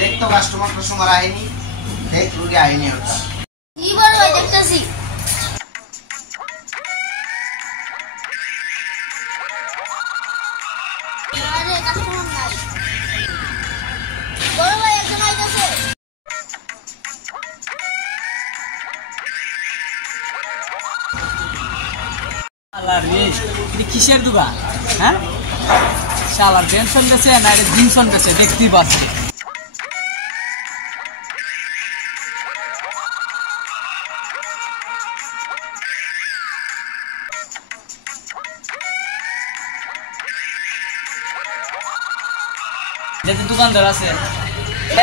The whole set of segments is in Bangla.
দেখ তো কাস্টমার আইনি, দেখ রুগী আইনি ওটা কি বড় ভাই দেখতেছি। আরে কাস্টমার নাই। বড় ভাই একজন আইতাছে। শালার রে, এটা কিসের দোকান? হ্যাঁ, শালার বেনসন বেছে না এটা জিনসন বেছে, দেখতেই পাচ্ছি। দোকানদার আছে?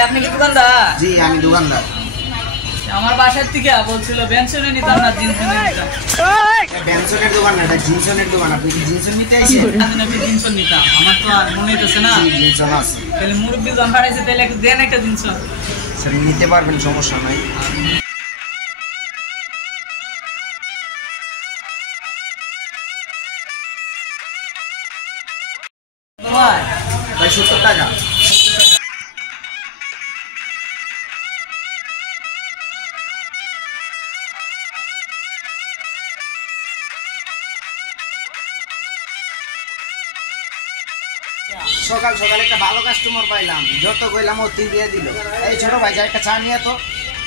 আপনি কি দোকানদার? জি আমি দোকানদার। আমার বাসার থেকে বলছিল বেনসনে নিতাম না জিনসনে নিতাম। বেনসনের দোকান না, এটা জিনসনের দোকান। আপনি কি জিনসন নিতে আইছেন? আমি জিনসন নিতাম, আমার তো আর মনে হইতেছে না। জিনসন আছে তাহলে মুরব্বী জন পাঠাইছে, তাহলে একটু দেন একটা জিনসন। স্যার নিতে পারবেন, সমস্যা নাই। ভাই 70 টাকা। সকাল সকাল একটা ভালো কাস্টমার পাইলাম, যত কইলাম অতি দিয়ে দিল। এই ছোট ভাই যা একটা চা নিয়ে তো।